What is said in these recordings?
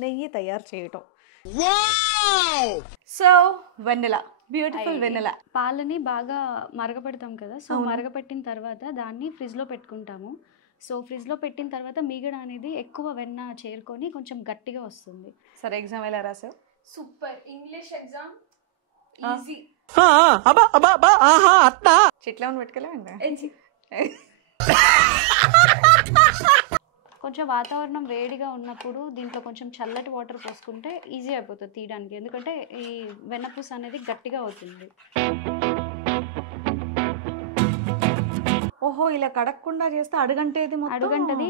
నెయ్యి తయారు చేయటం. సో వెన్నెల, బ్యూటిఫుల్ వెన్నెల. పాలని బాగా మరగపెడతాం కదా, సో మరగపెట్టిన తర్వాత దాన్ని ఫ్రిడ్జ్లో పెట్టుకుంటాము. సో ఫ్రిడ్జ్లో పెట్టిన తర్వాత మీగడ అనేది ఎక్కువ వెన్న చేరుకొని కొంచెం గట్టిగా వస్తుంది. సరే, ఎగ్జామ్ ఎలా రాసావు? సూపర్. English exam easy. చెట్లా పెట్టుకోలేండి. కొంచెం వాతావరణం వేడిగా ఉన్నప్పుడు దీంట్లో కొంచెం చల్లటి వాటర్ పోసుకుంటే ఈజీ అయిపోతుంది తీయడానికి, ఎందుకంటే ఈ వెన్నపూస అనేది గట్టిగా అవుతుంది. ఓహో, ఇలా కడగకుండా చేస్తే అడుగంటేది, అడుగంటది.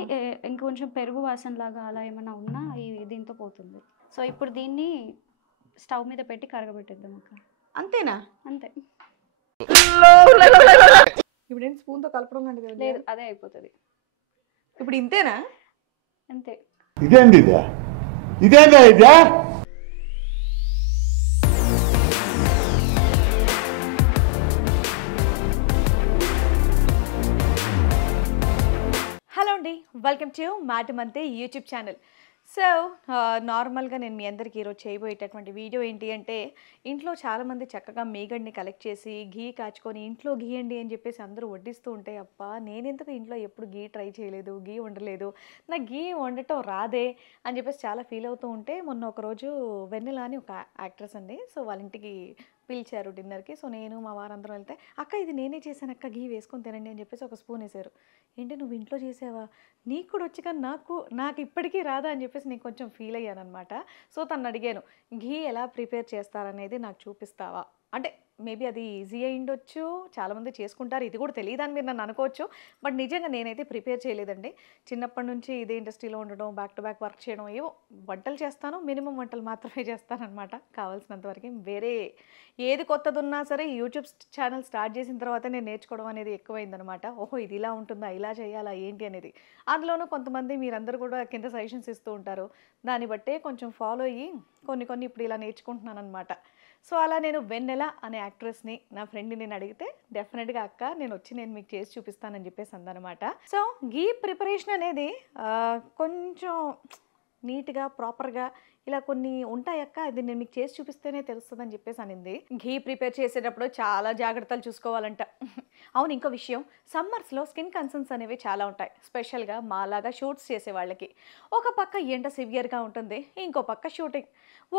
ఇంకొంచెం పెరుగు వాసన లాగా అలా ఏమైనా ఉన్నా దీంతో పోతుంది. సో ఇప్పుడు దీన్ని స్టవ్ మీద పెట్టి కరగబెట్టేద్దాం అక్క. అంతేనా? అంతే. ఇప్పుడు ఏం స్పూన్తో కలపడం లాంటిది లేదు, అదే అయిపోతుంది. ఇప్పుడు ఇంతేనా? అంతే. ఇదేంది ఇదేందా ఇదే? హలో అండి, వెల్కమ్ టు మాటమంతే యూట్యూబ్ ఛానల్. సో నార్మల్గా నేను మీ అందరికీ ఈరోజు చేయబోయేటటువంటి వీడియో ఏంటి అంటే, ఇంట్లో చాలామంది చక్కగా మీగడ్ని కలెక్ట్ చేసి ఘీ కాచుకొని ఇంట్లో ఘీ అండి అని చెప్పేసి అందరూ వడ్డిస్తూ ఉంటే, అప్ప నేనెందుకు ఇంట్లో ఎప్పుడు ఘీ ట్రై చేయలేదు, ఘీ వండలేదు, నాకు ఘీ వండటం రాదే అని చెప్పేసి చాలా ఫీల్ అవుతూ ఉంటే, మొన్న ఒకరోజు వెన్నెల అని ఒక యాక్ట్రెస్ అండి, సో వాళ్ళ ఇంటికి పిలిచారు డిన్నర్కి. సో నేను మా వారందరం వెళ్తే, అక్క ఇది నేనే చేశాను అక్క, ఘీ వేసుకొని తినండి అని చెప్పేసి ఒక స్పూన్ వేసారు. ఏంటి నువ్వు ఇంట్లో చేసావా, నీకు కూడా వచ్చి కానీ నాకు ఇప్పటికీ రాదా అని చెప్పేసి నేను కొంచెం ఫీల్ అయ్యాను అనమాట. సో తను అడిగాను, ఘీ ఎలా ప్రిపేర్ చేస్తారనేది నాకు చూపిస్తావా అంటే, మేబీ అది ఈజీ అయి ఉండొచ్చు, చాలామంది చేసుకుంటారు, ఇది కూడా తెలియదని మీరు నన్ను అనుకోవచ్చు. బట్ నిజంగా నేనైతే ప్రిపేర్ చేయలేదండి. చిన్నప్పటి నుంచి ఇదే ఇండస్ట్రీలో ఉండడం, బ్యాక్ టు బ్యాక్ వర్క్ చేయడం, ఏవో వంటలు చేస్తాను, మినిమం వంటలు మాత్రమే చేస్తానన్నమాట. కావాల్సినంత వరకు వేరే ఏది కొత్తది ఉన్నా సరే యూట్యూబ్ ఛానల్ స్టార్ట్ చేసిన తర్వాత నేను నేర్చుకోవడం అనేది ఎక్కువైందనమాట. ఓహో ఇది ఇలా ఉంటుందా, ఇలా చేయాలా ఏంటి అనేది. అందులోనూ కొంతమంది మీరందరూ కూడా కింద సజెషన్స్ ఇస్తూ ఉంటారు, దాన్ని బట్టే కొంచెం ఫాలో అయ్యి కొన్ని ఇప్పుడు ఇలా నేర్చుకుంటున్నాను అనమాట. సో అలా నేను వెన్నెల అనే యాక్ట్రెస్ని, నా ఫ్రెండ్ని నేను అడిగితే డెఫినెట్గా అక్క నేను మీకు చేసి చూపిస్తానని చెప్పేసి అందనమాట. సో ఘీ ప్రిపరేషన్ అనేది కొంచెం నీట్గా ప్రాపర్గా ఇలా కొన్ని ఉంటాయి అక్క, అది నేను మీకు చేసి చూపిస్తేనే తెలుస్తుందని చెప్పేసి అనింది. ఘీ ప్రిపేర్ చేసేటప్పుడు చాలా జాగ్రత్తలు చూసుకోవాలంట. అవును, ఇంకో విషయం, సమ్మర్స్లో స్కిన్ కన్సర్న్స్ అనేవి చాలా ఉంటాయి, స్పెషల్గా మాలాగా షూట్స్ చేసే వాళ్ళకి. ఒక పక్క ఎండ సివియర్గా ఉంటుంది, ఇంకో పక్క షూటింగ్,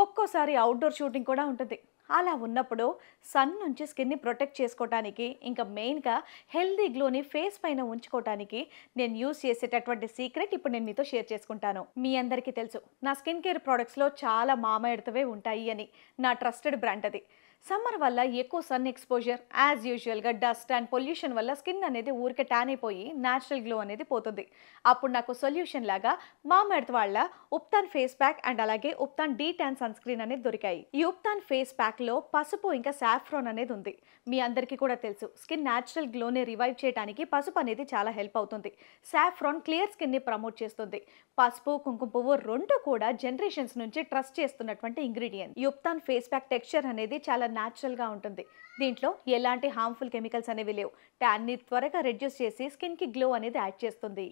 ఒక్కోసారి అవుట్డోర్ షూటింగ్ కూడా ఉంటుంది. అలా ఉన్నప్పుడు సన్ నుంచి స్కిన్ని ప్రొటెక్ట్ చేసుకోవడానికి, ఇంకా మెయిన్గా హెల్దీ గ్లోని ఫేస్ పైన ఉంచుకోవడానికి నేను యూస్ చేసేటటువంటి సీక్రెట్ ఇప్పుడు నేను మీతో షేర్ చేసుకుంటాను. మీ అందరికీ తెలుసు నా స్కిన్ కేర్ ప్రోడక్ట్స్లో చాలా మామఎర్త్వే ఉంటాయి అని, నా ట్రస్టెడ్ బ్రాండ్ అది. సమ్మర్ వల్ల ఎక్కువ సన్ ఎక్స్పోజర్, యాజ్ యూజువల్గా డస్ట్ అండ్ పొల్యూషన్ వల్ల స్కిన్ అనేది ఊరికే ట్యాన్ అయిపోయి న్యాచురల్ గ్లో అనేది పోతుంది. అప్పుడు నాకు సొల్యూషన్ లాగా మామఎర్త్ వాళ్ళ ఉప్తాన్ ఫేస్ ప్యాక్ అండ్ అలాగే ubtan de tan sunscreen అనేది దొరికాయి. ఈ ఉప్తాన్ ఫేస్ ప్యాక్లో పసుపు ఇంకా సాఫ్రాన్ అనేది ఉంది. మీ అందరికీ కూడా తెలుసు, స్కిన్ న్యాచురల్ గ్లోని రివైవ్ చేయడానికి పసుపు అనేది చాలా హెల్ప్ అవుతుంది. సాఫ్రాన్ క్లియర్ స్కిన్ని ప్రమోట్ చేస్తుంది. పసుపు, కుంకుమ పువ్వు రెండు కూడా జనరేషన్స్ నుంచి ట్రస్ట్ చేస్తున్నటువంటి ఇంగ్రీడియంట్. ఈ ఉప్తాన్ ఫేస్ ప్యాక్ టెక్స్చర్ అనేది చాలా న్యాచురల్గా ఉంటుంది. దీంట్లో ఎలాంటి హార్మ్ఫుల్ కెమికల్స్ అనేవి లేవు. ట్యాన్ని త్వరగా రెడ్యూస్ చేసి స్కిన్కి గ్లో అనేది యాడ్ చేస్తుంది.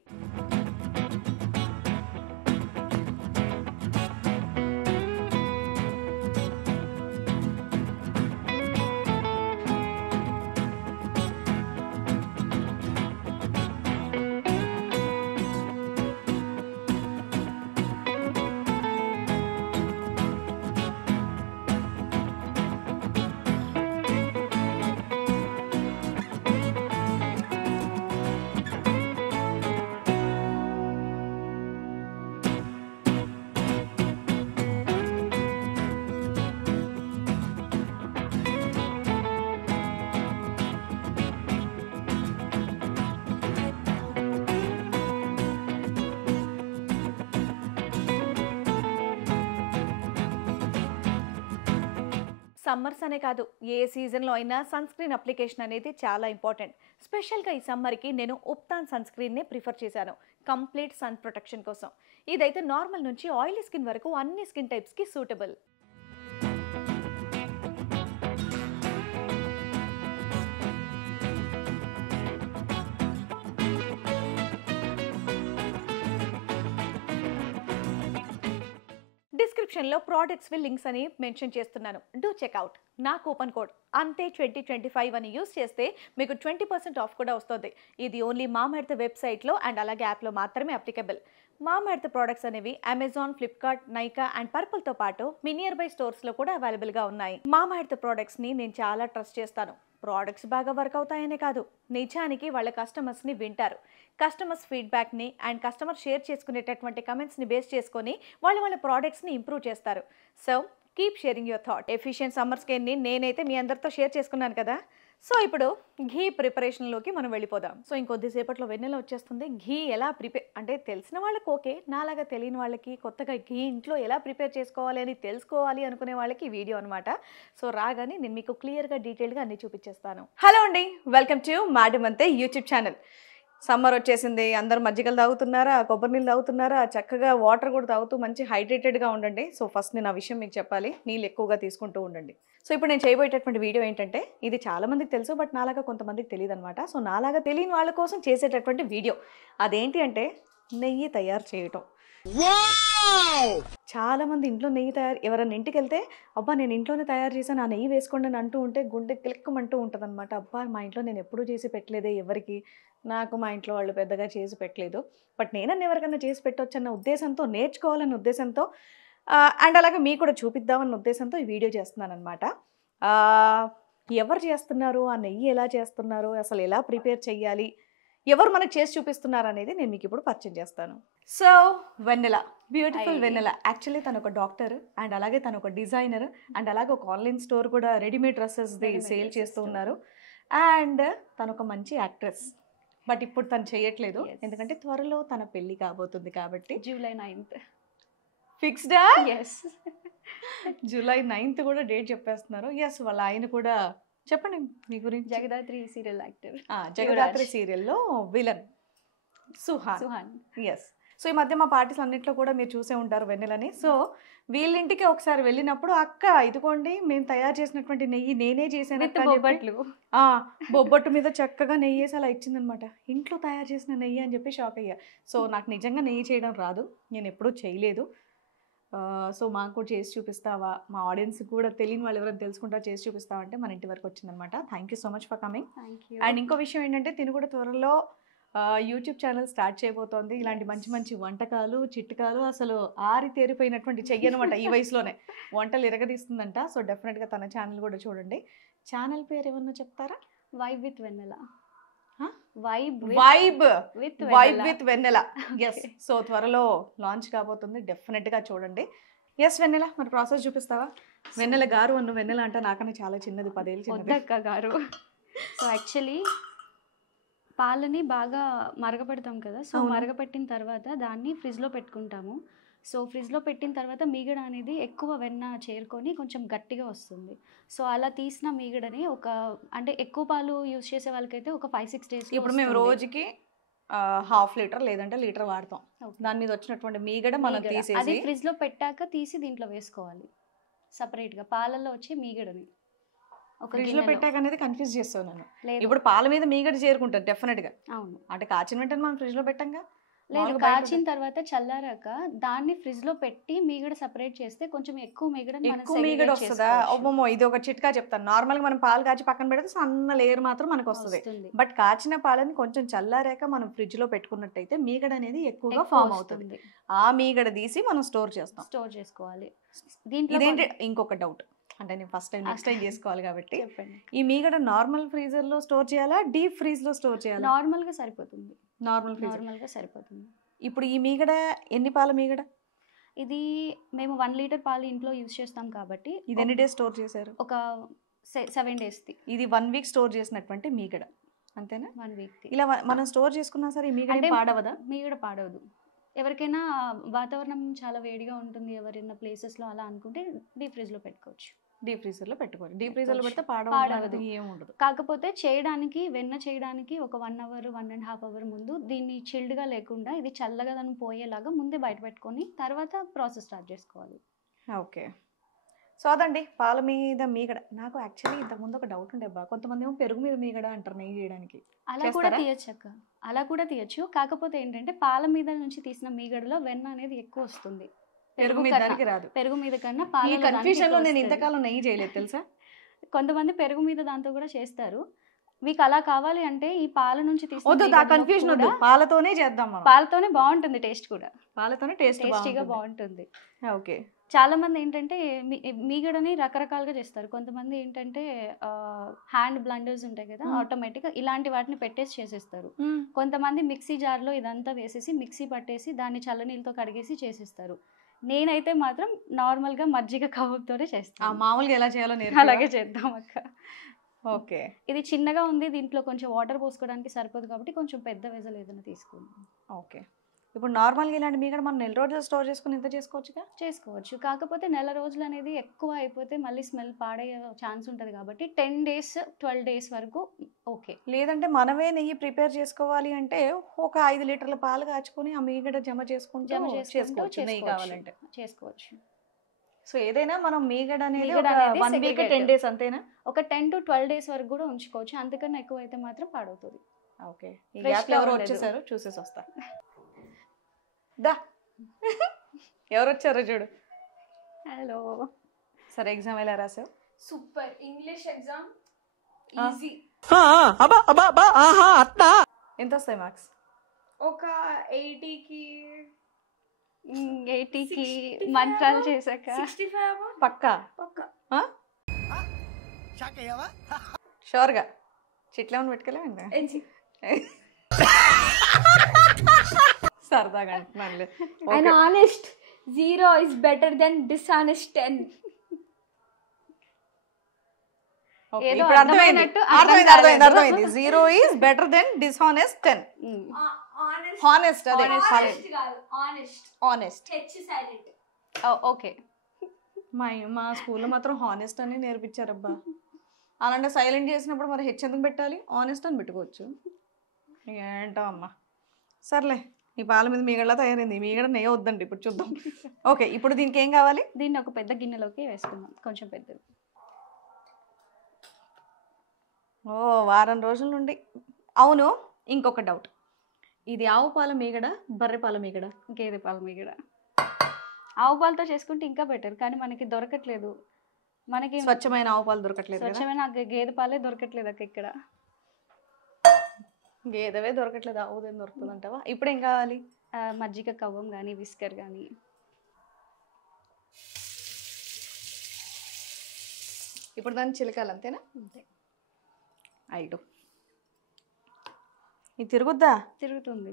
సమ్మర్స్ అనే కాదు, ఏ సీజన్లో అయినా సన్ స్క్రీన్ అప్లికేషన్ అనేది చాలా ఇంపార్టెంట్. స్పెషల్గా ఈ సమ్మర్కి నేను ఉప్తాన్ సన్ స్క్రీన్నే ప్రిఫర్ చేశాను, కంప్లీట్ సన్ ప్రొటెక్షన్ కోసం. ఇదైతే నార్మల్ నుంచి ఆయిలీ స్కిన్ వరకు అన్ని స్కిన్ టైప్స్కి సూటబుల్. డిస్క్రిప్షన్లో ప్రోడక్ట్స్వి లింక్స్ అని మెన్షన్ చేస్తున్నాను. Do check out. నా కూపన్ కోడ్ అంతే 2025 అని యూస్ చేస్తే మీకు 20% ఆఫ్ కూడా వస్తుంది. ఇది ఓన్లీ మామాఎర్త్ వెబ్సైట్లో అండ్ అలాగే యాప్లో మాత్రమే అప్లికబుల్. మామాఎర్త్ ప్రోడక్ట్స్ అనేవి అమెజాన్, ఫ్లిప్కార్ట్, నైకా అండ్ పర్పుల్తో పాటు మీ నియర్ బై స్టోర్స్లో కూడా అవైలబుల్గా ఉన్నాయి. మామాఎర్త్ ప్రోడక్ట్స్ని నేను చాలా ట్రస్ట్ చేస్తాను. ప్రోడక్ట్స్ బాగా వర్క్ అవుతాయనే కాదు, నిజానికి వాళ్ళ కస్టమర్స్ని వింటారు. కస్టమర్స్ ఫీడ్బ్యాక్ని అండ్ కస్టమర్ షేర్ చేసుకునేటటువంటి కమెంట్స్ని బేస్ చేసుకొని వాళ్ళ ప్రోడక్ట్స్ని ఇంప్రూవ్ చేస్తారు. So keep sharing your thought. Efficient summer స్కేన్ని నేనైతే మీ అందరితో షేర్ చేసుకున్నాను కదా. సో ఇప్పుడు ఘీ ప్రిపరేషన్లోకి మనం వెళ్ళిపోదాం. సో ఇంకొద్దిసేపట్లో వెన్నెల వచ్చేస్తుంది. ఘీ ఎలా ప్రిపేర్ అంటే తెలిసిన వాళ్ళకి ఓకే, నాలాగా తెలియని వాళ్ళకి కొత్తగా ఘీ ఇంట్లో ఎలా ప్రిపేర్ చేసుకోవాలి అని తెలుసుకోవాలి అనుకునే వాళ్ళకి ఈ వీడియో అనమాట. సో రాగానే నేను మీకు క్లియర్గా డీటెయిల్గా అన్ని చూపించేస్తాను. హలో అండి, వెల్కమ్ టు మాడమంతే యూట్యూబ్ ఛానల్. సమ్మర్ వచ్చేసింది, అందరూ మజ్జిగలు తాగుతున్నారా, కొబ్బరి నీళ్ళు తాగుతున్నారా, చక్కగా వాటర్ కూడా తాగుతూ మంచి హైడ్రేటెడ్గా ఉండండి. సో ఫస్ట్ నేను ఆ విషయం మీకు చెప్పాలి, నీళ్ళు ఎక్కువగా తీసుకుంటూ ఉండండి. సో ఇప్పుడు నేను చేయబోయేటటువంటి వీడియో ఏంటంటే, ఇది చాలామందికి తెలుసు బట్ నాలాగా కొంతమందికి తెలియదు అనమాట. సో నాలాగా తెలియని వాళ్ళ కోసం చేసేటటువంటి వీడియో. అదేంటి అంటే నెయ్యి తయారు చేయటం. చాలా మంది ఇంట్లో నెయ్యి ఎవరైనా ఇంటికి వెళ్తే అబ్బా నేను ఇంట్లోనే తయారు చేశాను, ఆ నెయ్యి వేసుకోండి అని అంటూ ఉంటే గుండె క్లిక్కమంటూ ఉంటుంది అనమాట. అబ్బా మా ఇంట్లో నేను ఎప్పుడూ చేసి పెట్టలేదే ఎవరికి, నాకు మా ఇంట్లో వాళ్ళు పెద్దగా చేసి పెట్టలేదు, బట్ నేనన్నా ఎవరికైనా చేసి పెట్టవచ్చు అన్న ఉద్దేశంతో, నేర్చుకోవాలన్న ఉద్దేశంతో అండ్ అలాగే మీకు కూడా చూపిద్దామన్న ఉద్దేశంతో ఈ వీడియో చేస్తున్నాను అనమాట. ఎవరు చేస్తున్నారు, ఆ నెయ్యి ఎలా చేస్తున్నారు, అసలు ఎలా ప్రిపేర్ చేయాలి, ఎవరు మనకు చేసి చూపిస్తున్నారు అనేది నేను మీకు ఇప్పుడు పరిచయం చేస్తాను. సో వెన్నెల, బ్యూటిఫుల్ వెన్నెల. యాక్చువల్లీ తను ఒక డాక్టర్ అండ్ అలాగే తను ఒక డిజైనర్ అండ్ అలాగే ఒక ఆన్లైన్ స్టోర్ కూడా రెడీమేడ్ డ్రెస్సెస్ది సేల్ చేస్తూ ఉన్నారు. అండ్ తను ఒక మంచి యాక్ట్రెస్. బట్ ఇప్పుడు తను చేయట్లేదు, ఎందుకంటే త్వరలో తన పెళ్లి కాబోతుంది కాబట్టి. July 9th. ఫిక్స్డా? Yes. July 9th కూడా డేట్ చెప్పేస్తున్నారు. ఎస్, వాళ్ళ ఆయన కూడా చెప్పండి మీ గురించి. జగదాత్రి సీరియల్ యాక్టర్ జగదాత్రి సీరియల్లో విలన్ సుహాన్. ఎస్. సో ఈ మధ్య మా పార్టీస్ అన్నింటిలో కూడా మీరు చూసే ఉంటారు వెన్నెలని. సో వీళ్ళింటికి ఒకసారి వెళ్ళినప్పుడు అక్క ఇదిగోండి మేము తయారు చేసినటువంటి నెయ్యి నేనే చేశాను, బొబ్బట్లు, బొబ్బట్టు మీద చక్కగా నెయ్యి వేసి అలా ఇచ్చిందనమాట. ఇంట్లో తయారు చేసిన నెయ్యి అని చెప్పి షాక్ అయ్యా. సో నాకు నిజంగా నెయ్యి చేయడం రాదు, నేను ఎప్పుడూ చేయలేదు. సో మాకు కూడా చేసి చూపిస్తావా, మా ఆడియన్స్ కూడా తెలియని వాళ్ళు ఎవరైనా తెలుసుకుంటా చేసి చూపిస్తావా అంటే మన ఇంటి వరకు వచ్చిందనమాట. Thank you so much for coming. And ఇంకో విషయం ఏంటంటే తిను కూడా త్వరలో యూట్యూబ్ ఛానల్ స్టార్ట్ చేయబోతోంది. ఇలాంటి మంచి మంచి వంటకాలు, చిట్కాలు, అసలు ఆరితేరిపోయినటువంటి చెయ్యనమాట ఈ వయసులోనే వంటలు ఇరగదీస్తుందంట. సో డెఫినెట్గా తన ఛానల్ కూడా చూడండి. ఛానల్ పేరు ఏమన్నా చెప్తారా? Vibe with Vennela. Vibe with Vennela. Yes. So త్వరలో లాంచ్ కాబోతుంది, డెఫినెట్గా చూడండి. ఎస్ వెన్నెల, మరి ప్రాసెస్ చూపిస్తావా? వెన్నెల గారు అన్ను వెన్నెల అంటే నాకన్నా చాలా చిన్నది, 10 ఏళ్ళు చిన్నది. వద్దక్క గారు. సో యాక్చువల్లీ పాలని బాగా మరగపెడతాం కదా. సో మరగపెట్టిన తర్వాత దాన్ని ఫ్రిడ్జ్లో పెట్టుకుంటాము. సో ఫ్రిడ్జ్లో పెట్టిన తర్వాత మీగడ అనేది ఎక్కువ వెన్న చేరుకొని కొంచెం గట్టిగా వస్తుంది. సో అలా తీసిన మీగడని అంటే ఎక్కువ పాలు యూజ్ చేసే వాళ్ళకైతే ఒక 5-6 days. ఇప్పుడు మేము రోజుకి 1/2 లీటర్ లేదంటే లీటర్ వాడతాం. దాని మీద వచ్చినటువంటి మీగడ మనం తీసేసి అది ఫ్రిడ్జ్లో పెట్టాక తీసి దీంట్లో వేసుకోవాలి సపరేట్గా. పాలల్లో వచ్చే మీగడని ఫ్రిడ్జ్లో పెట్టాక అనేది కన్ఫ్యూజ్ చేస్తాను నేను. ఇప్పుడు పాల మీద మీగడ చేరుకుంటారు డెఫినెట్గా. అవును, అంటే కాచిన వెంటనే మనం ఫ్రిడ్జ్లో పెట్టంగా. లేదు, కాచిన తర్వాత చల్లారాక దాన్ని ఫ్రిడ్జ్ లో పెట్టి మీగడ సెపరేట్ చేస్తే కొంచెం ఎక్కువ మీగడ వస్తుందా? అమ్మమ్మో, ఇది ఒక చిట్కా చెప్తాను. నార్మల్ గా మనం పాలు కాచి పక్కన పెడితే సన్న లేయర్ మాత్రం మనకు వస్తుంది. బట్ కాచిన పాలని కొంచెం చల్లారాక మనం ఫ్రిడ్జ్ లో పెట్టుకున్నట్టయితే మీగడ అనేది ఎక్కువగా ఫామ్ అవుతుంది. ఆ మీగడ తీసి మనం స్టోర్ చేసుకోవాలి. ఇదేంటి ఇంకొక డౌట్, అంటే నేను ఫస్ట్ టైం నెక్స్ట్ టైం చేసుకోవాలి కాబట్టి, ఈ మీగడ నార్మల్ ఫ్రీజర్ లో స్టోర్ చేయాలా, డీప్ ఫ్రీజ్ లో స్టోర్ చేయాలా? నార్మల్ గా సరిపోతుంది. నార్మల్ గా సరిపోతుంది. ఇప్పుడు ఈ మీగడ ఎన్ని పాల మీగడ? ఇది మేము 1 లీటర్ పాలు ఇంట్లో యూజ్ చేస్తాం కాబట్టి. ఇది ఎన్ని డేస్ స్టోర్ చేశారు? ఒక 7 days. ఇది 1 week స్టోర్ చేసినటువంటి మీగడ అంతేనా? 1 week. ఇలా మనం స్టోర్ చేసుకున్నా సరే ఈ మీగడ పాడవదా? మీగడ పాడవదు. ఎవరికైనా వాతావరణం చాలా వేడిగా ఉంటుంది ఎవరైనా ప్లేసెస్లో అలా అనుకుంటే డీప్ ఫ్రిడ్జ్లో పెట్టుకోవచ్చు. డీప్ ఫ్రీజర్లో పెట్టుకోవాలి. డీప్ ఫ్రీజర్లో పెడితే పాడవదు, ఏముండదు. కాకపోతే వెన్న చేయడానికి ఒక 1 hour 1.5 hour ముందు దీన్ని చిల్డ్గా లేకుండా ఇది చల్లగా దాన్ని పోయేలాగా ముందే బయట పెట్టుకొని తర్వాత ప్రాసెస్ స్టార్ట్ చేసుకోవాలి. ఓకే. సో అదండి పాల మీద మీగడ. నాకు యాక్చువల్లీ ఇంతకుముందు ఒక డౌట్ ఉండే, కొంతమంది ఏమో పెరుగు మీద మీగడ అంటారు నెయ్యి చేయడానికి. అలా కూడా తీయచ్చు అక్క, అలా కూడా తీయచ్చు. కాకపోతే ఏంటంటే పాల మీద నుంచి తీసిన మీగడలో వెన్న అనేది ఎక్కువ వస్తుంది. పెరుగు మీద కన్నా- దానికి రాదు. పెరుగు మీద కన్నా ఈ పాలలో దానికి కన్ఫ్యూజన్ లో ఎక్కువ నేను వస్తది. ఇంతకాలం నెయ్యి చేయలేదు తెలుసా. కొంతమంది పెరుగు మీద దాంతో కూడా చేస్తారు. మీకు అలా కావాలి అంటే ఈ పాల నుంచి తీసిన వద్దు, ఆ మీగడలో కన్ఫ్యూజన్ వద్దు, కూడా పాలతోనే చేద్దాం మనం. పాలతోనే బాగుంటుంది టేస్ట్ కూడా. పాలతోనే టేస్ట్ టేస్టీగా బాగుంటుంది. ఓకే. చాలా మంది ఏంటంటే మీగడని రకరకాలుగా చేస్తారు. కొంతమంది ఏంటంటే హ్యాండ్ బ్లండర్స్ ఉంటాయి కదా, ఆటోమేటిక్గా ఇలాంటి వాటిని పెట్టేసి చేసేస్తారు. కొంతమంది మిక్సీ జార్లో ఇదంతా వేసేసి మిక్సీ పట్టేసి దాన్ని చల్లనీళ్ళతో కడిగేసి చేసేస్తారు. నేనైతే మాత్రం నార్మల్గా మజ్జిగ కవ్వంతోనే చేస్తాను. మామూలుగా ఎలా చేయాలో అలాగే చేద్దాం అక్క. ఓకే. ఇది చిన్నగా ఉంది, దీంట్లో కొంచెం వాటర్ పోసుకోవడానికి సరిపోదు కాబట్టి కొంచెం పెద్ద వెజల్ ఏదైనా తీసుకుందాం. ఓకే. ఇప్పుడు నార్మల్గా ఇలాంటి మీగడ మనం నెల రోజులు స్టోర్ చేసుకుని ఇంత చేసుకోవచ్చుగా. చేసుకోవచ్చు. కాకపోతే నెల రోజులు అనేది ఎక్కువ అయిపోతే మళ్ళీ స్మెల్ పాడయ్యే ఛాన్స్ ఉంటుంది కాబట్టి 10 days 12 days వరకు ఓకే. లేదంటే మనమే నెయ్యి ప్రిపేర్ చేసుకోవాలి అంటే ఒక 5 లీటర్ల పాలు కాచుకొని ఆ మీగడ జమ చేసుకుంటూ చేసుకోవచ్చు నెయ్యి కావాలంటే. చేసుకోవచ్చు. సో ఏదైనా మనం మీగడ అనేది మీగడ అనేది 1 week 10 segregate. days అంతేనా? ఒక 10 to 12 days వరకు కూడా ఉంచుకోవచ్చు. అంతకన్నా ఎక్కువ అయితే మాత్రం పాడవుతుంది. ఓకే. ఈ Fresh గ్యాప్లో ఎవరు కావాలి వచ్చేసారు చూసేసి వస్తా. దా ఎవరు వచ్చారో చూడు. హలో. సరే, ఎగ్జామ్ ఎలా రాసావు? సూపర్. ఇంగ్లీష్ ఎగ్జామ్ ఆ. ఈజీ. ఎంత వస్తాయి మార్క్స్? ఒక 80కి 80కి 65 మంత్రాలు చేశాక 65 పక్కా? పక్క. షూర్గా చిట్లేమని పెట్టుకోలేము. సరదాగా అంటున్నానులే. And honest 0 is better than dishonest 10. Okay, ఏదో ఇప్పుడు అర్థమైంది. అర్థమైనట్టు అర్థమైంది. 0 is better than dishonest 10. Honest, అదే Honest కాదు, honest. Honest. H silent. Okay. మా స్కూల్లో మాత్రం హానెస్ట్ అని నేర్పించారబ్బా. అలాంటి సైలెంట్ చేసినప్పుడు మరి హెచ్ ఎందుకు పెట్టాలి? ఆనెస్ట్ అని పెట్టుకోవచ్చు. ఏంటో అమ్మా. సర్లే, ఈ పాల మీద మీగడలా తయారైంది. మీగడ నెయ్యి వద్దండి, ఇప్పుడు చూద్దాం. ఓకే, ఇప్పుడు దీనికి ఏం కావాలి? దీన్ని ఒక పెద్ద గిన్నెలోకి వేసుకుందాం, కొంచెం పెద్దది. ఓ, వారం రోజుల నుండి. అవును, ఇంకొక డౌట్. ఇది ఆవు పాల మీగడ, బర్రె పాల మీగడ? గేదె పాల మీగడ. ఆవు పాలతో చేసుకుంటే ఇంకా బెటర్, కానీ మనకి దొరకట్లేదు. మనకి స్వచ్ఛమైన ఆవు పాలు దొరకట్లేదు కదా? స్వచ్ఛమైన గేదె పాలే దొరకట్లేదు అక్క ఇక్కడ. గేదెవే దొరకట్లేదు, ఆవుదేం దొరుకుతుంది అంటావా? ఇప్పుడు ఏం కావాలి? మజ్జిగ కవ్వం కానీ విస్కర్ కానీ. ఇప్పుడు దాన్ని చిలకాలి అంతేనా? అంతే. ఐడు ఇది తిరుగుద్దా? తిరుగుతుంది.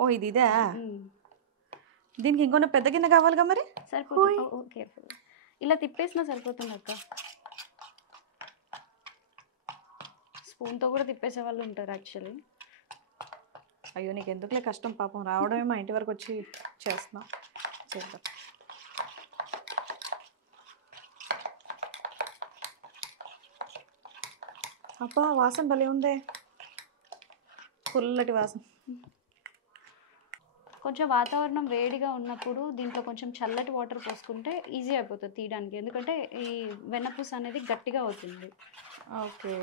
ఓ, ఇది ఇదా? దీనికి ఇంకొన్న పెద్ద గిన్నె కావాలిగా మరి? సరిపోతుంది. ఓకే, ఇలా తిప్పేసినా సరిపోతుంది అక్క. స్పూన్తో కూడా తిప్పేసే వాళ్ళు ఉంటారు యాక్చువల్లీ. అయ్యో, నీకు ఎందుకులే కష్టం, పాపం రావడమే మా ఇంటి వరకు వచ్చి చేద్దాం. అబ్బా, వాసన భలే ఉందే, పుల్లటి వాసన. కొంచెం వాతావరణం వేడిగా ఉన్నప్పుడు దీంట్లో కొంచెం చల్లటి వాటర్ పోసుకుంటే ఈజీ అయిపోతుంది తీయడానికి, ఎందుకంటే ఈ వెన్నపూస అనేది గట్టిగా అవుతుంది. ఓకే.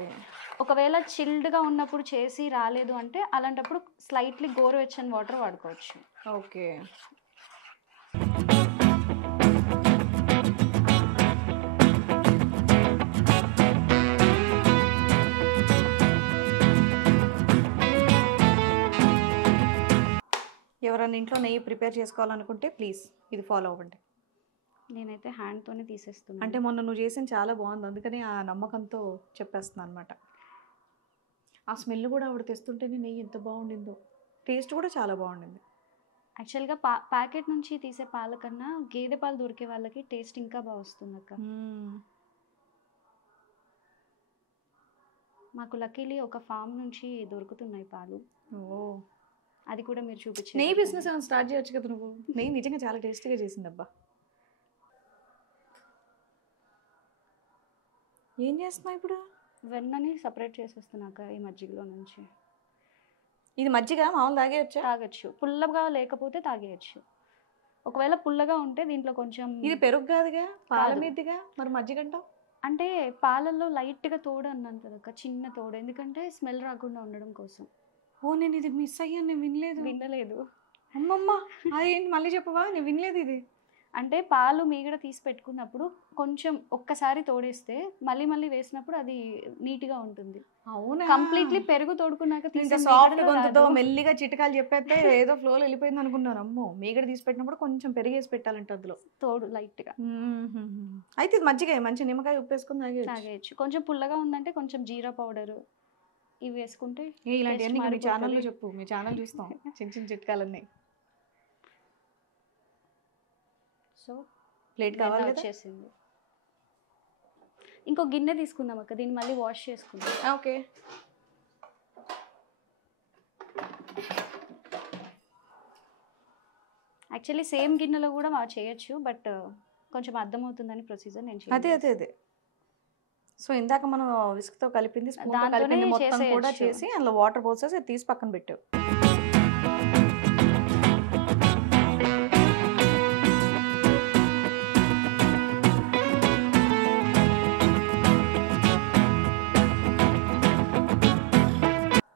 ఒకవేళ చిల్డ్గా ఉన్నప్పుడు చేసి రాలేదు అంటే అలాంటప్పుడు స్లైట్లీ గోరువెచ్చని వాటర్ వాడుకోవచ్చు. ఓకే. ఎవరైనా ఇంట్లో నెయ్యి ప్రిపేర్ చేసుకోవాలనుకుంటే ప్లీజ్ ఇది ఫాలో అవ్వండి. నేనైతే హ్యాండ్తోనే తీసేస్తున్నాను. అంటే మొన్న నువ్వు చేసిన చాలా బాగుంది, అందుకని ఆ నమ్మకంతో చెప్పేస్తున్నాను అనమాట. ఆ స్మెల్ కూడా ఆవిడ తెస్తుంటేనే నెయ్యి ఎంత బాగుండిందో, టేస్ట్ కూడా చాలా బాగుండింది. యాక్చువల్గా ప్యాకెట్ నుంచి తీసే పాల కన్నా గేదె పాలు దొరికే వాళ్ళకి టేస్ట్ ఇంకా బాగా వస్తుంది అక్క. మాకు లక్కీలీ ఒక ఫామ్ నుంచి దొరుకుతున్నాయి పాలు. ఓ, అది కూడా మీరు చూపించండి. నెయ్యి బిజినెస్ ఏమైనా స్టార్ట్ చేయొచ్చు కదా నువ్వు. నెయ్యి నిజంగా చాలా టేస్టీగా చేసిందబ్బా. ఏం చేస్తున్నావు ఇప్పుడు? వెన్నని సపరేట్ చేసేస్తున్నాక ఈ మజ్జిగలో నుంచి. ఇది మజ్జిగ మామూలు తాగేయచ్చా? తాగొచ్చు, పుల్లగా లేకపోతే తాగేయచ్చు. ఒకవేళ పుల్లగా ఉంటే దీంట్లో కొంచెం. ఇది పెరుగు కాదుగా, పాల మీదిగా, మరి మజ్జిగ అంటావు? అంటే పాలల్లో లైట్గా తోడు అన్నాను కదా అక్క, చిన్న తోడు, ఎందుకంటే స్మెల్ రాకుండా ఉండడం కోసం. ఓ, నేను ఇది మిస్ అయ్యాను, నేను వినలేదు. వినలేదు. అమ్మమ్మ అదేంటి మళ్ళీ చెప్పవా, నేను వినలేదు ఇది. అంటే పాలు మీగడ తీసి పెట్టుకున్నప్పుడు కొంచెం ఒక్కసారి తోడేస్తే మళ్ళీ మళ్ళీ వేసినప్పుడు అది నీట్గా ఉంటుంది. అవునా? కంప్లీట్లీ పెరుగు తోడుకున్నాక ఇంత తీసే సాఫ్ట్ మీగడలో గొంతుతో రాదు. మెల్లిగా చిట్కాలు చెప్పేస్తే ఏదో ఫ్లోలో వెళ్ళిపోయింది అనుకున్నాను. అమ్మో, మీగడ తీసి పెట్టినప్పుడు కొంచెం పెరిగేసి పెట్టాలంట అందులో. తోడు లైట్గా అయితే ఇది మజ్జిగ, మంచి నిమ్మకాయ ఉప్పు వేసుకుని తాగేయచ్చు. తాగేయచ్చు. కొంచెం పుల్లగా ఉందంటే కొంచెం జీరా పౌడర్ ఇవి వేసుకుంటే ఇలాంటివన్నీ taste మీ ఛానల్లో మారిపోతుంది. చెప్పు, మీ ఛానల్ చూస్తాం చిన్న చిన్న చిట్కాలన్నీ. సో ప్లేట్ కావాలి కదా? వచ్చేసింది. ఇంకో గిన్నె తీసుకుందాం అక్క, దీన్ని మళ్ళీ వాష్ చేసుకుందాం. ఓకే. యాక్చువల్లీ సేమ్ గిన్నెలో కూడా చేయొచ్చు, బట్ కొంచెం అర్థమవుతుందని ప్రొసీజర్ నేను అదే అదే అదే. సో ఇందాక మనం విస్క్తో కలిపింది, స్పూన్తో దాంతోనే కలిపింది మొత్తం కూడా చేసేయచ్చు. చేసి అందులో వాటర్ పోసేసి అది తీసి పక్కన పెట్టావు.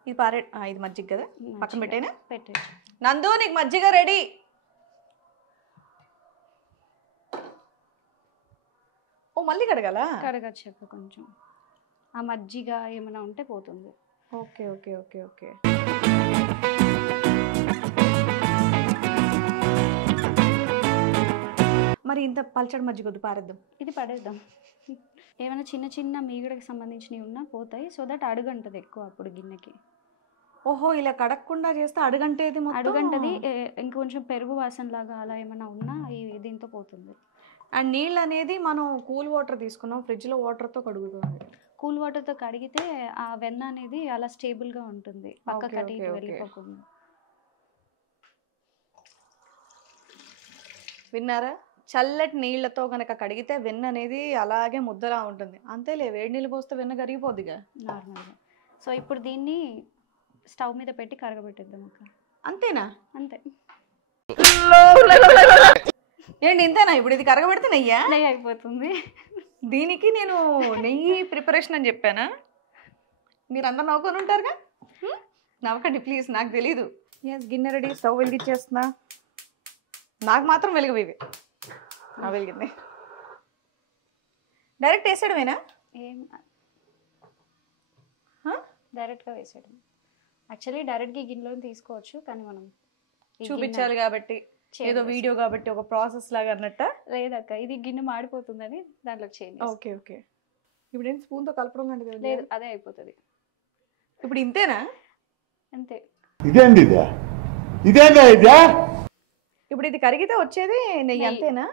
ఇది పారే, ఇది మజ్జిగ కదా, పక్కన పెట్టేనా? పెట్టేయచ్చు. నందు నీకు మజ్జిగ రెడీ. ఓ మళ్ళీ కడగాల? కడగచ్చు అక్క, కొంచెం ఆ మజ్జిగ ఏమైనా ఉంటే పోతుంది. Okay okay okay okay. మరి ఇంత పల్చడి మజ్జిగ వద్దు, పారేద్దాం. ఇది పడేద్దాం. ఏమైనా చిన్న చిన్న మీగడకి సంబంధించినవి ఉన్నా పోతాయి, సో దట్ అడుగంటది ఎక్కువ అప్పుడు గిన్నెకి. ఓహో, ఇలా కడగకుండా చేస్తే అడుగంటేది మొత్తం. అడుగంటది. ఇంకొంచెం పెరుగు వాసన లాగా అలా ఏమైనా ఉన్నా దీంతో పోతుంది. అండ్ నీళ్ళు అనేది మనం కూల్ వాటర్ తీసుకున్నాం, ఫ్రిడ్జ్లో వాటర్తో కడుగుతుంది. కూల్ వాటర్తో కడిగితే ఆ వెన్న అనేది అలా స్టేబుల్గా ఉంటుంది, పక్కకి అటు ఇటు వెళ్ళిపోకుండా. విన్నారా? చల్లటి నీళ్లతో కనుక కడిగితే వెన్న అనేది అలాగే ముద్దలా ఉంటుంది. అంతేలే, వేడి నీళ్ళు పోస్తే వెన్న కరిగిపోద్దిగా నార్మల్గా. సో ఇప్పుడు దీన్ని స్టవ్ మీద పెట్టి కరగబెట్టేద్దాం అక్క. అంతేనా? అంతే. ఏంటి ఇంతేనా? ఇప్పుడు ఇది కరగబెడితే నెయ్యా? నెయ్యి అయిపోతుంది. దీనికి నేను నెయ్యి ప్రిపరేషన్ అని చెప్పానా? మీరు అందరు నవ్వుకొని ఉంటారుగా. నవ్వకండి ప్లీజ్, నాకు తెలీదు. ఎస్, గిన్నె రెడీ, స్టవ్ వెలిగించేస్తున్నా. నాకు మాత్రం వెలుగు ఇవి. వెలిగింది. డైరెక్ట్ వేసాడమేనా? ఏం డైరెక్ట్గా వేసేయడం. యాక్చువల్లీ డైరెక్ట్గా ఈ గిన్నెలో తీసుకోవచ్చు, కానీ మనం చూపించాలి కాబట్టి, ఏదో వీడియో కాబట్టి ఒక ప్రాసెస్ లాగా అన్నట్ట. లేదక్క, ఇది గిన్నె మాడిపోతుందని దాంట్లో చేయండి. Okay okay. ఇప్పుడు ఏంటి స్పూన్తో కలపడం లాంటిది ఏం లేదు, అదే అయిపోతుంది. ఇప్పుడు ఇంతేనా? అంతే. ఇదేంది ఇదేందా ఇదే? ఇప్పుడు ఇది కరిగితే వచ్చేది నెయ్యి, అంతేనా?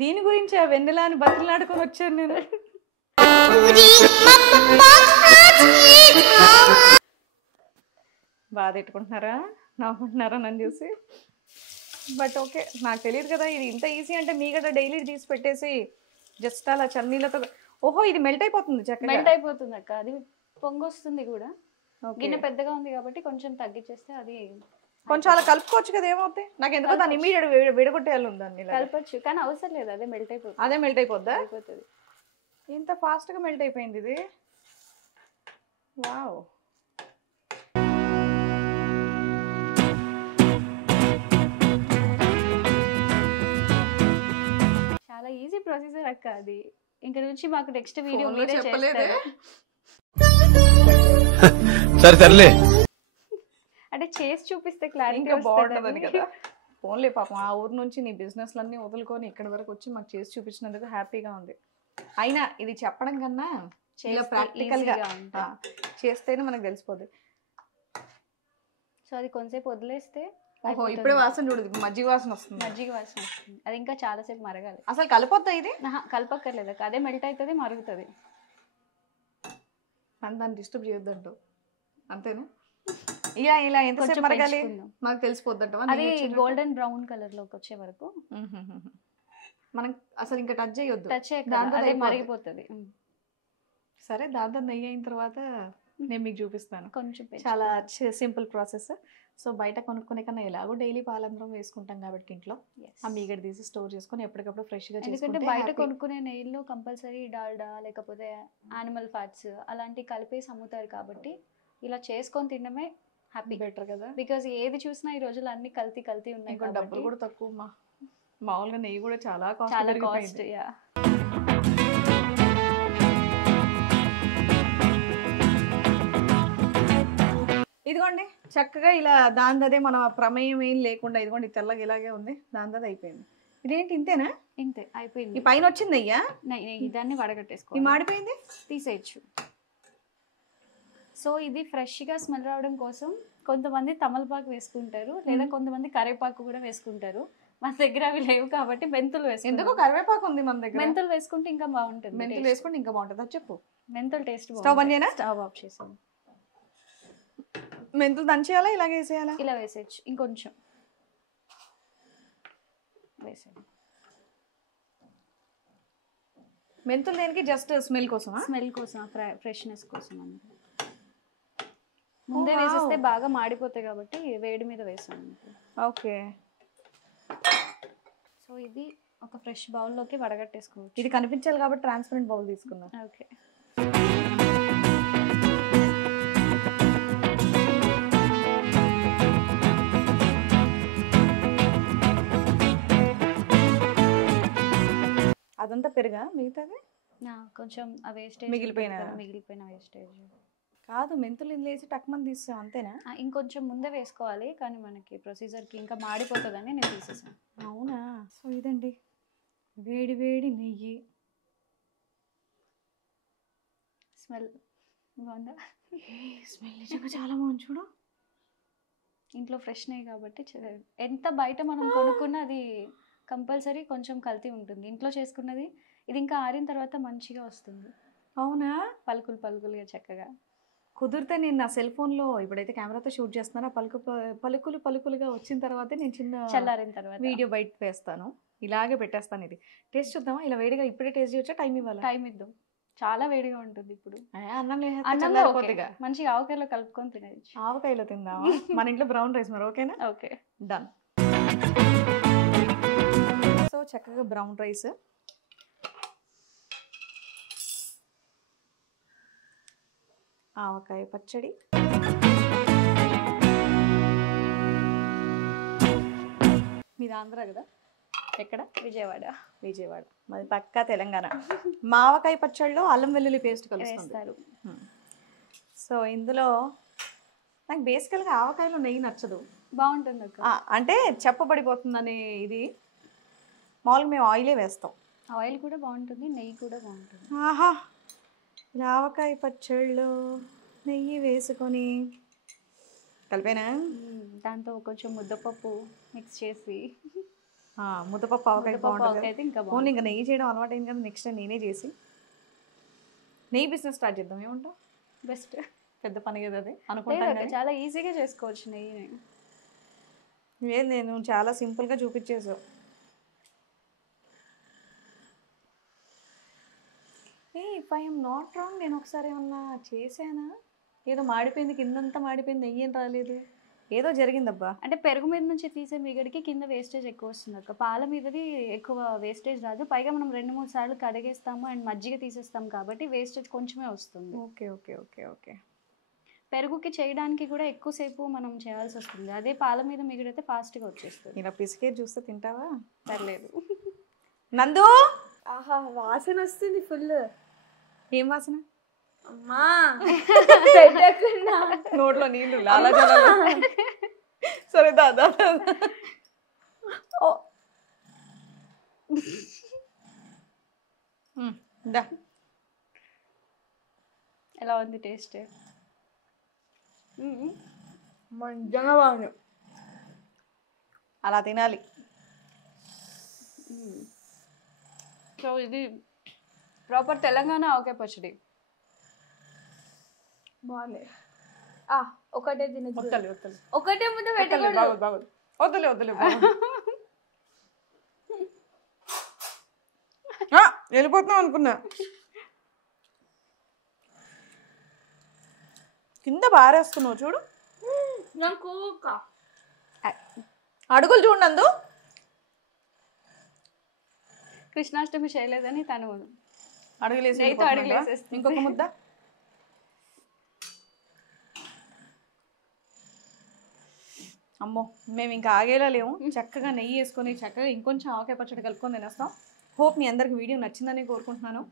దీని గురించి ఆ వెన్నెలా అని బతులాడుకొని వచ్చాను నేను. బాగా తిట్టుకుంటున్నారా, నవ్వుకుంటున్నారా నన్ను చూసి? బట్ ఓకే, నాకు తెలియదు కదా ఇది ఇంత ఈజీ అంటే. మీ గడ్డ డైలీ తీసి పెట్టేసి జస్ట్ అలా చన్నీళ్ళతో. ఓహో, ఇది మెల్ట్ అయిపోతుంది చక్కగా. మెల్ట్ అయిపోతుంది అక్క, అది పొంగొస్తుంది కూడా. గిన్నె పెద్దగా ఉంది కాబట్టి కొంచెం తగ్గించేస్తే అది కొంచెం అలా కలుపుకోవచ్చు కదా, ఏమవుతాయి? నాకు ఎందుకో దాన్ని ఇమీడియట్ విడగొట్టేయాలి ఉంది దాన్ని. కలపచ్చు, కానీ అవసరం లేదు, అదే మెల్ట్ అయిపోతుంది. అదే మెల్ట్ అయిపోద్దా? అయిపోతుంది. ఇంత ఫాస్ట్గా మెల్ట్ అయిపోయింది ఇది. వావ్. చాలా ఈజీ ప్రొసీజర్ అక్క అది. ఇంకా నుంచి మాకు నెక్స్ట్ వీడియో ఫోన్లో చెప్పలేదే. సరే సర్లే. అంటే చేసి చూపిస్తే క్లారిటీ ఇంకా బాగుంటుందని కదా. ఫోన్లే పాపం, ఆ ఊరు నుంచి నీ బిజినెస్లన్నీ వదులుకొని ఇక్కడి వరకు వచ్చి మాకు చేసి చూపించినందుకు హ్యాపీగా ఉంది. అయినా ఇది చెప్పడం కన్నా ఇలా ప్రాక్టికల్గా చేస్తేనే మనకు తెలిసిపోద్ది. సో అది కొంచెంసేపు వదిలేస్తే ఓహో, ఇప్పుడే వాసన చూడదు, మజ్జిగ వాసన వస్తుంది. మజ్జిగ వాసన వస్తుంది. అది ఇంకా చాలాసేపు మరగాలి. అసలు కలిపొద్దా ఇది? కలపక్కర్లేదు, అదే మెల్ట్ అవుతుంది, మరుగుతుంది. దాన్ని డిస్టర్బ్ చేయొద్దంటూ, అంతేనా? ఇలా ఇలా ఎంతసేపు మరగాలి మనకు తెలిసిపోద్దంట. అది గోల్డెన్ బ్రౌన్ కలర్ లోకి వచ్చే వరకు మనం అసలు ఇంకా టచ్ చేయొద్దు, టచ్ అదే మరిగిపోతుంది. సరే, దాంతో నెయ్యి అయిన తర్వాత నేను మీకు చూపిస్తాను. కొంచెం చాలా సింపుల్ ప్రాసెస్. సో బయట కొనుక్కునే కన్నా ఎలాగో డైలీ పాలందరం వేసుకుంటాం కాబట్టి ఇంట్లో ఆ మీగడ తీసి స్టోర్ చేసుకొని ఎప్పటికప్పుడు ఫ్రెష్గా చేసుకుంటే. ఎందుకంటే బయట కొనుక్కునే నెయ్యిలో కంపల్సరీ డాల్డా లేకపోతే యానిమల్ ఫ్యాట్స్ అలాంటివి కలిపేసి అమ్ముతారు కాబట్టి ఇలా చేసుకొని తినడమే హ్యాపీ. బెటర్ కదా. బికాజ్ ఏది చూసినా ఈ రోజుల్లో అన్ని కల్తీ ఉన్నాయి ఇంకా డబ్బులు కాబట్టి కూడా తక్కువ అమ్మా. మామూలుగా నెయ్యి కూడా చాలా కాస్ట్ చాలా కాస్ట్. పెరిగిపోయింది. యా ఇదిగోండి చక్కగా ఇలా దాందే మన ప్రమేయం ఏం లేకుండా ఇదిగోండి తెల్లగా ఇలాగే ఉంది, దాందే అయిపోయింది. ఇదేంటి ఇంతేనా? ఇంతే ఈ అయిపోయింది. పైన వచ్చింది అయ్యా, దాన్ని ఈ వడగట్టేసుకోవాలి, మాడిపోయింది తీసేయచ్చు. సో ఇది ఫ్రెష్గా స్మెల్ రావడం కోసం కొంతమంది తమలపాకు వేసుకుంటారు, లేదా కొంతమంది కరివేపాకు కూడా వేసుకుంటారు. మన దగ్గర అవి లేవు కాబట్టి మెంతులు ఎందుకో వేసుకుంటాం. కరివేపాకు ఉంది మన దగ్గర. మెంతులు వేసుకుంటే ఇంకా బాగుంటుంది. మెంతులు వేసుకుంటే ఇంకా బాగుంటుంది. అది చెప్పు. మెంతులు టేస్ట్ స్టవ్ ఆన్ చేయనా? స్టవ్ ఆఫ్ చేసాను. మెంతులు దంచేయాలా ఇలాగే వేసేయాలా? ఇలా వేసేయచ్చు, ఇంకొంచెం వేసేయండి. మెంతులు దేనికి? జస్ట్ స్మెల్ కోసమా? స్మెల్ కోసం, ఫ్రెష్నెస్ కోసం అంతే. ముందే wow. వేసేస్తే బాగా మాడిపోతాయి కాబట్టి వేడి మీద వేసాను. ఓకే. సో ఇది ఒక ఫ్రెష్ బౌల్లోకి వడగట్టేసుకోవచ్చు. ఇది కనిపించాలి కాబట్టి ట్రాన్స్పరెంట్ బౌల్ తీసుకున్నా. ఓకే. అదంతా పెరుగా మిగతాది? కొంచెం ఆ వేస్టేజ్ మిగిలిపోయిన వేస్టేజ్ కాదు, మెంతులు ఇందులో వేసి టక్మని తీసాం అంతేనా? ఇంకొంచెం ముందే వేసుకోవాలి, కానీ మనకి ప్రొసీజర్కి ఇంకా మాడిపోతుందని నేను తీసేసాను. అవునా? సో ఇదండి వేడి వేడి నెయ్యి. స్మెల్ బాగుందా? స్మెల్ నిజంగా చాలా బాగుంది చూడు. ఇంట్లో ఫ్రెష్ నెయ్యి కాబట్టి ఎంత బయట మనం కొనుక్కున్నా అది కంపల్సరీ కొంచెం కల్తీ ఉంటుంది. ఇంట్లో చేసుకున్నది ఇది ఇంకా ఆరిన తర్వాత మంచిగా వస్తుంది. అవునా? పలుకులు పలుకులుగా చక్కగా. కుదిరితే నేను నా సెల్ ఫోన్లో ఇప్పుడైతే కెమెరాతో షూట్ చేస్తున్నాను, పలుకులు పలుకులుగా వచ్చిన తర్వాతే నేను చిన్న చల్లారిన తర్వాత వీడియో బయట వేస్తాను. ఇలాగే పెట్టేస్తాను. ఇది టేస్ట్ చూద్దామా? ఇలా వేడిగా ఇప్పుడే టేస్ట్ చేయొచ్చా? టైం ఇవ్వాలి? టైం ఇద్దాం. చాలా వేడిగా ఉంటుంది ఇప్పుడు. అన్నంలో మంచిగా ఆవకాయలో కలుపుకొని తినేయచ్చు. ఆవకాయలో తిందామా? మన ఇంట్లో బ్రౌన్ రైస్ మరి. ఓకేనా? Okay, done. సో చక్కగా బ్రౌన్ రైస్, ఆవకాయ పచ్చడి, మీది ఆంధ్ర కదా? ఎక్కడ? విజయవాడ. విజయవాడ. మాది పక్కా తెలంగాణ. మావకాయ పచ్చడిలో అల్లం వెల్లుల్లి పేస్ట్ కలుస్తారు. సో ఇందులో నాకు బేసికల్గా ఆవకాయలో నెయ్యి నచ్చదు. బాగుంటుంది అక్క. అంటే చెప్పబడిపోతుందని ఇది మామూలుగా మేము ఆయిలే వేస్తాం. ఆయిల్ కూడా బాగుంటుంది, నెయ్యి కూడా బాగుంటుంది. ఆహా, ఆవకాయ పచ్చడిలో నెయ్యి వేసుకొని కలిపేనా? దాంతో కొంచెం ముద్దపప్పు మిక్స్ చేసి. ముద్దపప్పు ఆవకాయ బాగుంటుంది. అయితే ఇంకా ఓన్లీ ఇంకా నెయ్యి చేయడం అలవాటు అయింది కదా, నెక్స్ట్ టైం నేనే చేసి నెయ్యి బిజినెస్ స్టార్ట్ చేద్దాం. ఏమంటావు? బెస్ట్. పెద్ద పని కదా అది అనుకుంటాను. చాలా ఈజీగా చేసుకోవచ్చు నెయ్యి. లేదు, నేను చాలా సింపుల్గా చూపించేసావు. ఇఫ్ ఐఎమ్ నాట్ రాంగ్, నేను ఒకసారి ఏమన్నా చేశానా? ఏదో మాడిపోయింది, కిందంతా మాడిపోయింది, నెయ్యి ఏం రాలేదు, ఏదో జరిగిందబ్బా. అంటే పెరుగు మీద నుంచి తీసే మిగడికి కింద వేస్టేజ్ ఎక్కువ వస్తుంది అక్క. పాల మీదది ఎక్కువ వేస్టేజ్ రాదు. పైగా మనం 2-3 సార్లు కడిగేస్తాము అండ్ మజ్జిగ తీసేస్తాం కాబట్టి వేస్టేజ్ కొంచెమే వస్తుంది. Okay okay okay okay. పెరుగుకి చేయడానికి కూడా ఎక్కువసేపు మనం చేయాల్సి వస్తుంది. అదే పాల మీద మిగిడితే ఫాస్ట్గా వచ్చేస్తుంది. ఇలా పిసికే చూస్తే తింటావా? పర్లేదు. నందు, ఆహా, వాసన వస్తుంది ఫుల్. ఏం వాసన? అమ్మా పెట్టకుండా నోట్లో నీళ్ళు లాలా సరే దాదా. ఎలా ఉంది టేస్ట్? మంచిగా బాగుంది. అలా తినాలి. సో ఇది ప్రాపర్ తెలంగాణ ఆవకాయ పచ్చడి. బాగుంది. ఒకటే తినచ్చు. వద్దలే వద్దలే ఒకటే ముద్ద వద్దలే, పెట్టకూడదు. బాగోదు బాగోదు, వద్దలే వద్దలే బాగోదు. వెళ్ళిపోతున్నాం అనుకున్నా. కింద బారేస్తున్నావు చూడు. నాకు అడుగులు చూడండు. కృష్ణాష్టమి చేయలేదని తను అడుగులేసి నెయ్యితో అడుగులేసేస్తుంది. ఇంకొక ముద్ద. అమ్మో మేము ఇంకా ఆగేలా లేము. చక్కగా నెయ్యి వేసుకొని చక్కగా ఇంకొంచెం ఆవకాయ పచ్చడి కలుపుకొని తినేస్తాం. హోప్ మీ అందరికి వీడియో నచ్చిందని కోరుకుంటున్నాను.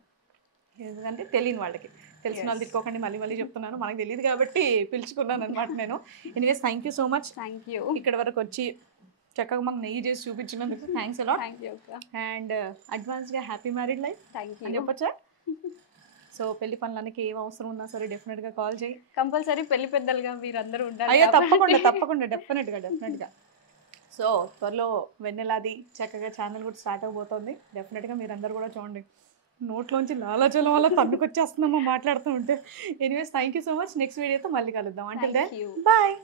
ఎందుకంటే తెలియని వాళ్ళకి, తెలిసిన వాళ్ళు తిట్టుకోకండి, మళ్ళీ మళ్ళీ చెప్తున్నాను, మనకు తెలియదు కాబట్టి పిలుచుకున్నాను అనమాట నేను. Anyways thank you so much. Thank you. ఇక్కడ వరకు వచ్చి చక్కగా మాకు నెయ్యి చేసి చూపించినందుకు థ్యాంక్స్ అలాట్. థ్యాంక్ యూ అక్క. అండ్ అడ్వాన్స్గా హ్యాపీ మ్యారీడ్ లైఫ్ థ్యాంక్ అని యూ. చెప్పొచ్చా? సో పెళ్లి పనులకి ఏం అవసరం ఉన్నా సరే డెఫినెట్గా కాల్ చేయి. కంపల్సరీ పెళ్లి పెద్దలుగా మీరందరూ ఉండాలి. అయ్యో కాబట్టి. తప్పకుండా తప్పకుండా డెఫినెట్గా. సో త్వరలో వెన్నెలాది చక్కగా ఛానల్ కూడా స్టార్ట్ అవబోతోంది. డెఫినెట్గా మీరందరూ కూడా చూడండి. నోట్లోంచి లాలాచలం వల్ల తన్నుకొచ్చేస్తున్నామో మాట్లాడుతూ ఉంటే. Anyways thank you so much. Next వీడియోతో మళ్ళీ కలుద్దాం. అంటే Thank you. బాయ్.